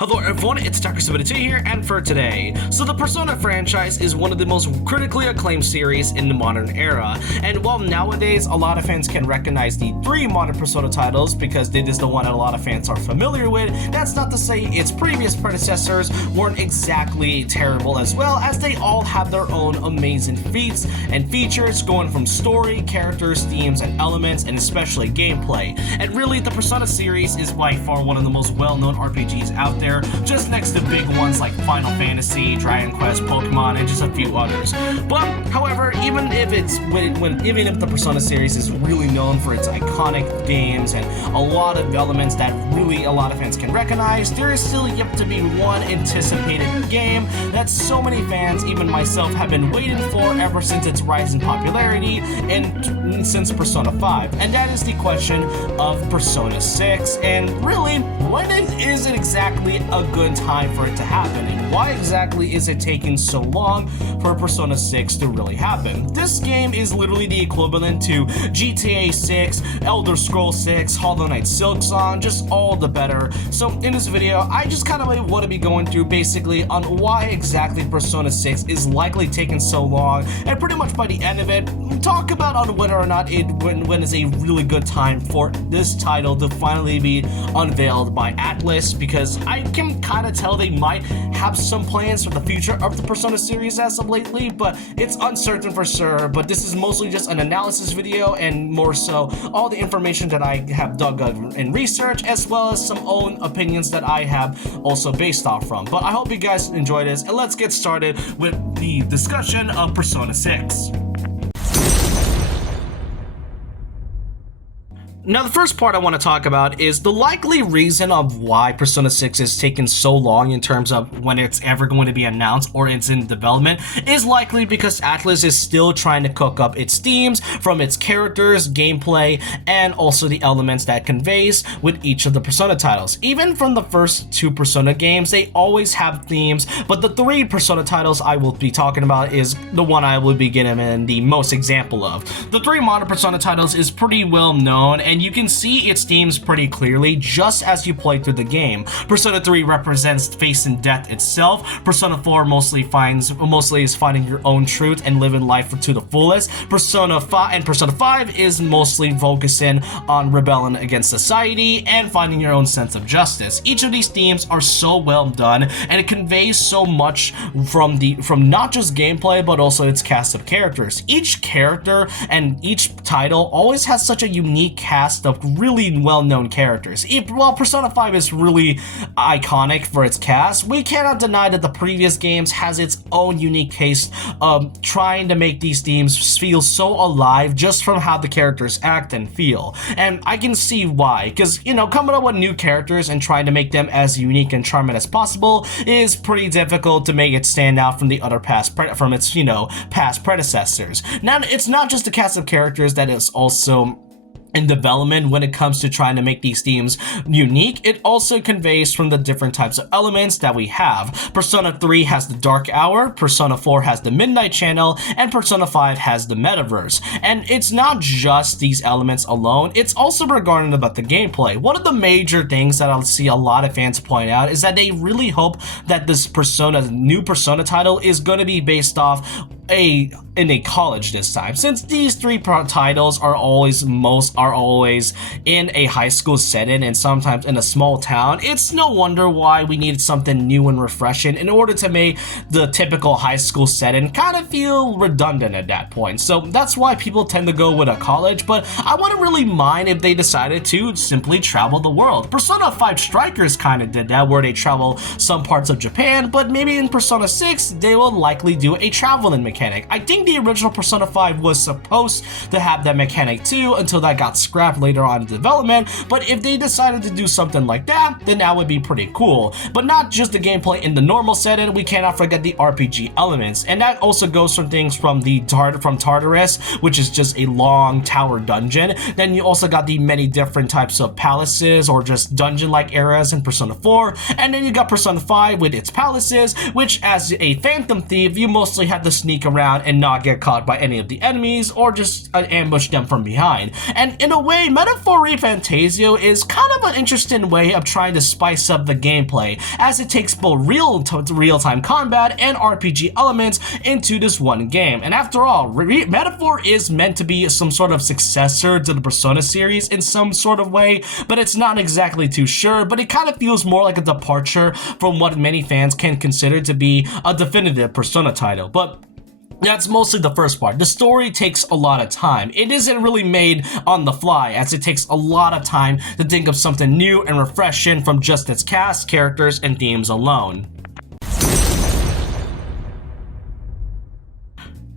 Hello everyone, it's Taku72 here, and for today, so the Persona franchise is one of the most critically acclaimed series in the modern era, and while nowadays a lot of fans can recognize the three modern Persona titles because it is the one that a lot of fans are familiar with, that's not to say its previous predecessors weren't exactly terrible as well, as they all have their own amazing feats and features going from story, characters, themes, and elements, and especially gameplay. And really, the Persona series is by far one of the most well-known RPGs out there, just next to big ones like Final Fantasy, Dragon Quest, Pokemon, and just a few others. But however, even if the Persona series is really known for its iconic games and a lot of elements that really a lot of fans can recognize, there is still yet to be one anticipated game that so many fans, even myself, have been waiting for ever since its rise in popularity and since Persona 5, and that is the question of Persona 6. And really, when is it exactly a good time for it to happen, and why exactly is it taking so long for Persona 6 to really happen? This game is literally the equivalent to GTA 6, Elder Scrolls 6, Hollow Knight Silksong, just all the better. So in this video, I just kind of want to be going through basically on why exactly Persona 6 is likely taking so long, and pretty much by the end of it, talk about on whether or not when is a really good time for this title to finally be unveiled by Atlus, because I can kind of tell they might have some plans for the future of the Persona series as of lately, but it's uncertain for sure. But this is mostly just an analysis video, and more so all the information that I have dug in research, as well as some own opinions that I have also based off from. But I hope you guys enjoy this, and let's get started with the discussion of Persona 6. Now, the first part I want to talk about is the likely reason of why Persona 6 is taking so long in terms of when it's ever going to be announced or it's in development is likely because Atlus is still trying to cook up its themes from its characters, gameplay, and also the elements that conveys with each of the Persona titles. Even from the first two Persona games, they always have themes, but the three Persona titles I will be talking about is the one I will be giving the most example of. The three modern Persona titles is pretty well known, and you can see its themes pretty clearly just as you play through the game. Persona 3 represents facing death itself. Persona 4 mostly is finding your own truth and living life to the fullest. Persona 5 is mostly focusing on rebelling against society and finding your own sense of justice. Each of these themes are so well done, and it conveys so much from not just gameplay but also its cast of characters. Each character and each title always has such a unique cast of really well-known characters. While Persona 5 is really iconic for its cast, we cannot deny that the previous games has its own unique taste of trying to make these themes feel so alive just from how the characters act and feel. And I can see why, because, coming up with new characters and trying to make them as unique and charming as possible is pretty difficult to make it stand out from the other past predecessors. Now, it's not just the cast of characters that is also in development when it comes to trying to make these themes unique. It also conveys from the different types of elements that we have. Persona 3 has the Dark Hour, Persona 4 has the Midnight Channel, and Persona 5 has the Metaverse. And it's not just these elements alone, it's also regarding about the gameplay. One of the major things that I'll see a lot of fans point out is that they really hope that this new Persona title is going to be based off in a college this time, since these three titles are always in a high school setting and sometimes in a small town. It's no wonder why we needed something new and refreshing in order to make the typical high school setting kind of feel redundant at that point. So that's why people tend to go with a college, but I wouldn't really mind if they decided to simply travel the world. Persona 5 Strikers kind of did that, where they travel some parts of Japan, but maybe in Persona 6 they will likely do a traveling mechanic. I think the original Persona 5 was supposed to have that mechanic too until that got scrapped later on in development, but if they decided to do something like that, then that would be pretty cool. But not just the gameplay in the normal setting, we cannot forget the RPG elements, and that also goes from things from Tartarus, which is just a long tower dungeon. Then you also got the many different types of palaces or just dungeon-like areas in Persona 4, and then you got Persona 5 with its palaces, which as a phantom thief, you mostly had to sneak around and not not get caught by any of the enemies or just ambush them from behind. And in a way, Metaphor Fantasio is kind of an interesting way of trying to spice up the gameplay, as it takes both real-time combat and RPG elements into this one game. And after all, Metaphor is meant to be some sort of successor to the Persona series in some sort of way, but it's not exactly too sure, but it kind of feels more like a departure from what many fans can consider to be a definitive Persona title. But that's mostly the first part. The story takes a lot of time. It isn't really made on the fly, as it takes a lot of time to think of something new and refreshing from just its cast, characters, and themes alone.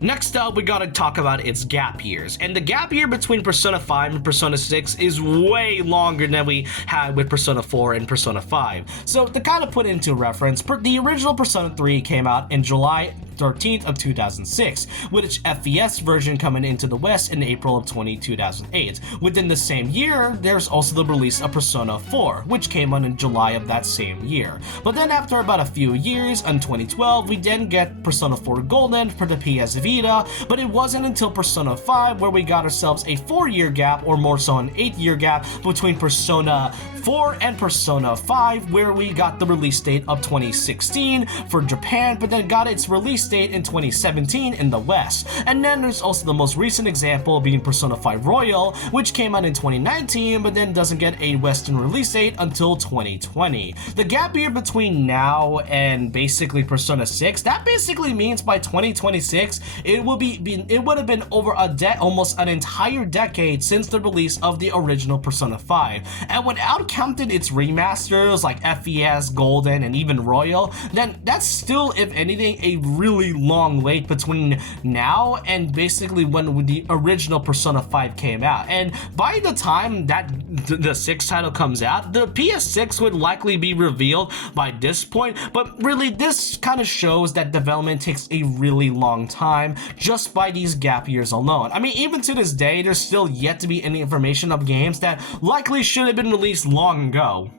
Next up, we gotta talk about its gap years, and the gap year between Persona 5 and Persona 6 is way longer than we had with Persona 4 and Persona 5. So to kind of put into reference, the original Persona 3 came out in July 13th of 2006, with its FES version coming into the West in April of 2008. Within the same year, there's also the release of Persona 4, which came out in July of that same year. But then after about a few years, in 2012, we then get Persona 4 Golden for the PS Vita, but it wasn't until Persona 5 where we got ourselves a 4-year gap, or more so an 8-year gap, between Persona 4 and Persona 5, where we got the release date of 2016 for Japan, but then got its release date in 2017 in the West. And then there's also the most recent example being Persona 5 Royal, which came out in 2019, but then doesn't get a Western release date until 2020. The gap year between now and basically Persona 6, that basically means by 2026, it would have been over almost an entire decade since the release of the original Persona 5. And without counting its remasters like FES, Golden, and even Royal, then that's still, if anything, a really long wait between now and basically when the original Persona 5 came out. And by the time that the 6 title comes out, the PS6 would likely be revealed by this point, but really this kind of shows that development takes a really long time just by these gap years alone. I mean, even to this day, there's still yet to be any information of games that likely should have been released long ago.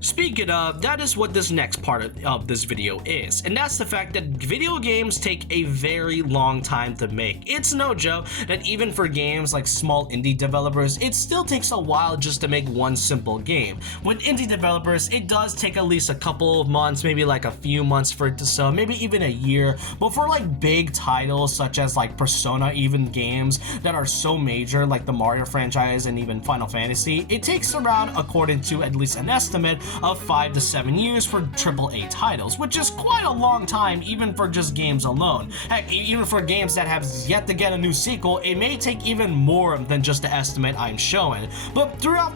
Speaking of, that is what this next part of this video is, and that's the fact that video games take a very long time to make. It's no joke that even for games like small indie developers, it still takes a while just to make one simple game. With indie developers, it does take at least a couple of months, maybe like a few months for it to sell, maybe even a year. But for like big titles such as like Persona, even games that are so major like the Mario franchise and even Final Fantasy, it takes around, according to at least an estimate, of 5 to 7 years for AAA titles, which is quite a long time even for just games alone. Heck, even for games that have yet to get a new sequel, it may take even more than just the estimate I'm showing. But throughout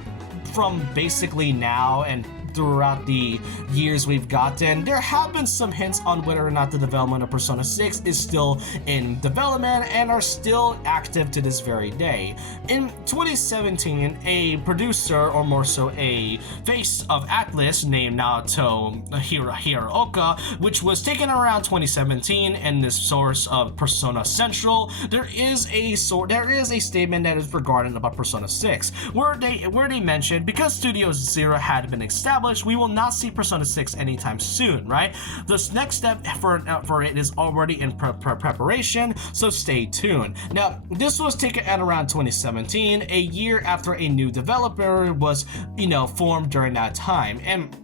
from basically now and throughout the years we've gotten, there have been some hints on whether or not the development of Persona 6 is still in development and are still active to this very day. In 2017, a producer, or more so a face of Atlus named Naoto Hiraoka, which was taken around 2017 and the source of Persona Central, there is a statement that is regarding about Persona 6, where they mentioned, because Studio Zero had been established, we will not see Persona 6 anytime soon, right? This next step for it is already in preparation, so stay tuned. Now, this was taken at around 2017, a year after a new developer was, formed during that time. And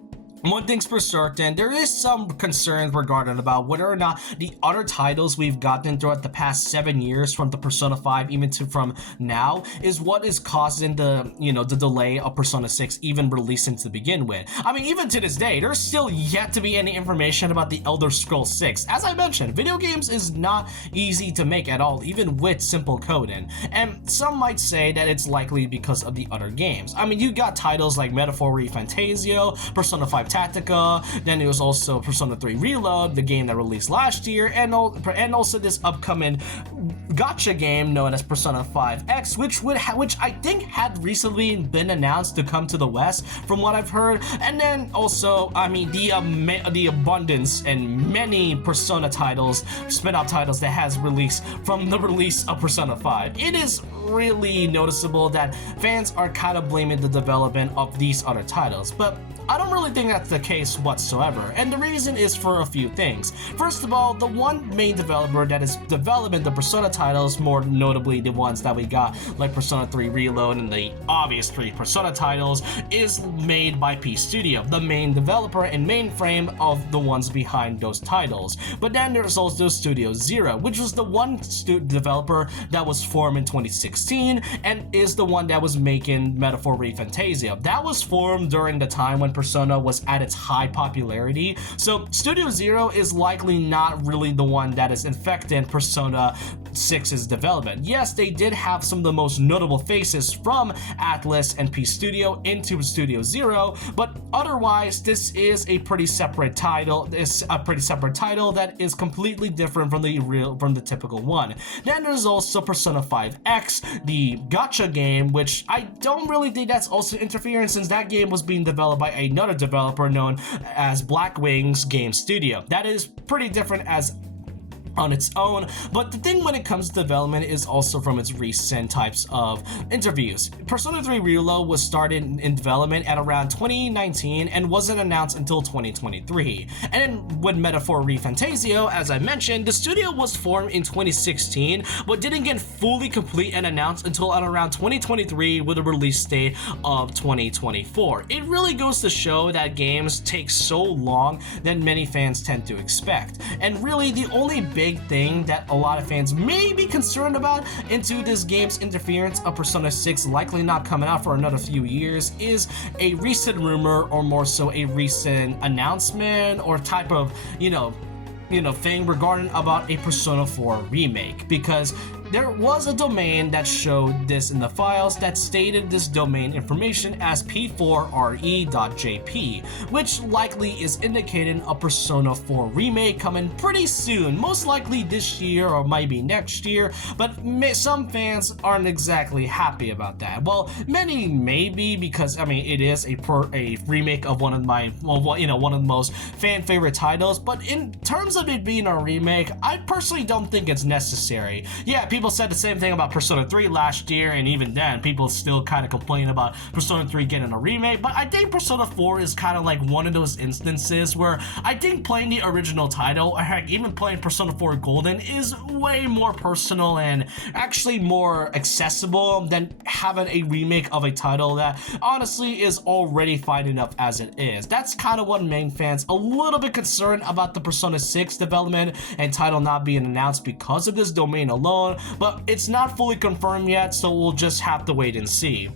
one thing's for certain, there is some concerns regarding about whether or not the other titles we've gotten throughout the past 7 years from the Persona 5 even to from now is what is causing the delay of Persona 6 even releasing to begin with. I mean, even to this day, there's still yet to be any information about the Elder Scrolls 6. As I mentioned, video games is not easy to make at all, even with simple coding. And some might say that it's likely because of the other games. I mean, you got titles like Metaphor Fantasio, Persona 5 Tactica, then it was also Persona 3 Reload, the game that released last year, and also this upcoming gacha game known as Persona 5X, which I think had recently been announced to come to the West, from what I've heard. And then also, I mean, the abundance and many Persona titles, spin-off titles that has released from the release of Persona 5. It is really noticeable that fans are kind of blaming the development of these other titles, but I don't really think that's the case whatsoever, and the reason is for a few things. First of all, the one main developer that is developing the Persona titles, more notably the ones that we got like Persona 3 Reload and the obvious 3 Persona titles, is made by P Studio, the main developer and mainframe of the ones behind those titles. But then there's also Studio Zero, which was the one developer that was formed in 2016 and is the one that was making Metaphor ReFantazio. That was formed during the time when Persona was at its high popularity, so Studio Zero is likely not really the one that is infecting Persona 6's development. Yes, they did have some of the most notable faces from Atlus and P Studio into Studio Zero, but otherwise this is a pretty separate title. It's a pretty separate title that is completely different from the typical one. Then there's also Persona 5X, the gacha game, which I don't really think that's also interference, since that game was being developed by another developer known as Black Wings Game Studio. That is pretty different as on its own, but the thing when it comes to development is also from its recent types of interviews. Persona 3 Reload was started in development at around 2019 and wasn't announced until 2023. And then with Metaphor ReFantazio, as I mentioned, the studio was formed in 2016 but didn't get fully complete and announced until at around 2023 with a release date of 2024. It really goes to show that games take so long than many fans tend to expect. And really the only big thing that a lot of fans may be concerned about into this game's interference of Persona 6 likely not coming out for another few years is a recent rumor, or more so a recent announcement or type of thing regarding about a Persona 4 remake, because there was a domain that showed this in the files that stated this domain information as p4re.jp, which likely is indicating a Persona 4 remake coming pretty soon, most likely this year or maybe next year, but some fans aren't exactly happy about that. Well, many may be, because I mean it is a remake of one of the most fan favorite titles, but in terms of it being a remake, I personally don't think it's necessary. Yeah, people said the same thing about Persona 3 last year, and even then people still kind of complain about Persona 3 getting a remake, but I think Persona 4 is kind of like one of those instances where I think playing the original title, or heck, even playing Persona 4 Golden, is way more personal and actually more accessible than having a remake of a title that honestly is already fine enough as it is. That's kind of what main fans a little bit concerned about the Persona 6 development and title not being announced because of this domain alone, but it's not fully confirmed yet, so we'll just have to wait and see.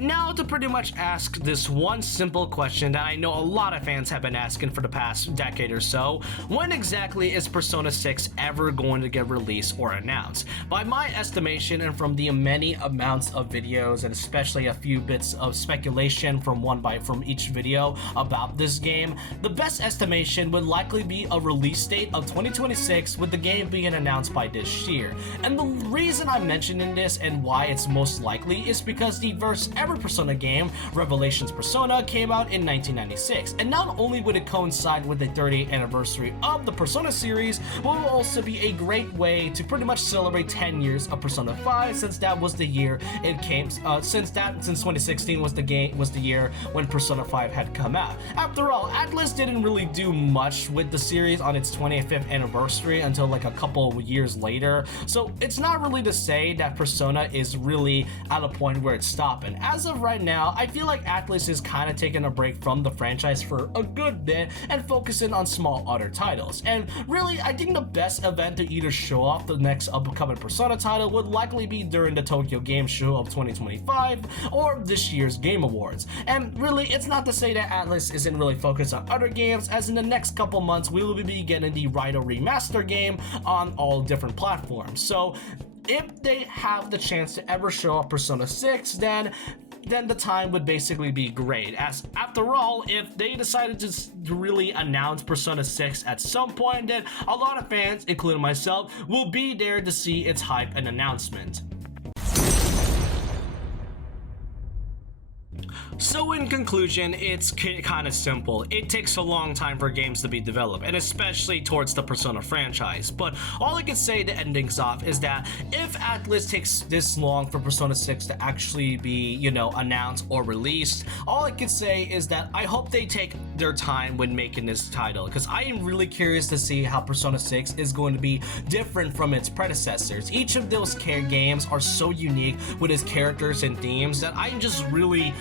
Now to pretty much ask this one simple question that I know a lot of fans have been asking for the past decade or so: when exactly is Persona 6 ever going to get released or announced? By my estimation, and from the many amounts of videos and especially a few bits of speculation from each video about this game, the best estimation would likely be a release date of 2026, with the game being announced by this year. And the reason I'm mentioning this and why it's most likely is because the first ever Persona game, Revelations Persona, came out in 1996, and not only would it coincide with the 30th anniversary of the Persona series, but it will also be a great way to pretty much celebrate 10 years of Persona 5, since that was the year it came, since 2016 was the year when Persona 5 had come out. After all, Atlus didn't really do much with the series on its 25th anniversary until like a couple of years later, so it's not really to say that Persona is really at a point where it's stopping. As of right now, I feel like Atlus is kind of taking a break from the franchise for a good bit and focusing on small other titles. And really, I think the best event to either show off the next upcoming Persona title would likely be during the Tokyo Game Show of 2025 or this year's Game Awards. And really, it's not to say that Atlus isn't really focused on other games, as in the next couple months we will be getting the Raito Remaster game on all different platforms. So if they have the chance to ever show up Persona 6, then the time would basically be great, as after all, if they decided to really announce Persona 6 at some point, then a lot of fans, including myself, will be there to see its hype and announcement. So in conclusion, it's kind of simple. It takes a long time for games to be developed, and especially towards the Persona franchise. But all I can say to end things off is that if Atlus takes this long for Persona 6 to actually be, announced or released, all I can say is that I hope they take their time when making this title, because I am really curious to see how Persona 6 is going to be different from its predecessors. Each of those games are so unique with its characters and themes that I'm just really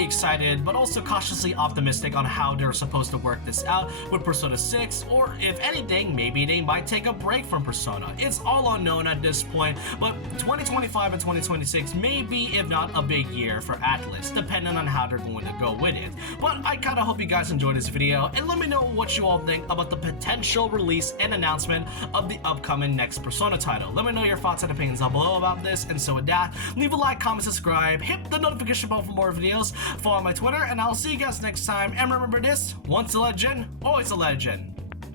excited, but also cautiously optimistic on how they're supposed to work this out with Persona 6, or if anything, maybe they might take a break from Persona. It's all unknown at this point, but 2025 and 2026 may be, if not a big year for Atlus, depending on how they're going to go with it. But I kind of hope you guys enjoyed this video, and let me know what you all think about the potential release and announcement of the upcoming next Persona title. Let me know your thoughts and opinions down below about this, and so with that, leave a like, comment, subscribe, hit the notification bell for more videos, follow my Twitter, and I'll see you guys next time. And remember this, once a legend, always a legend.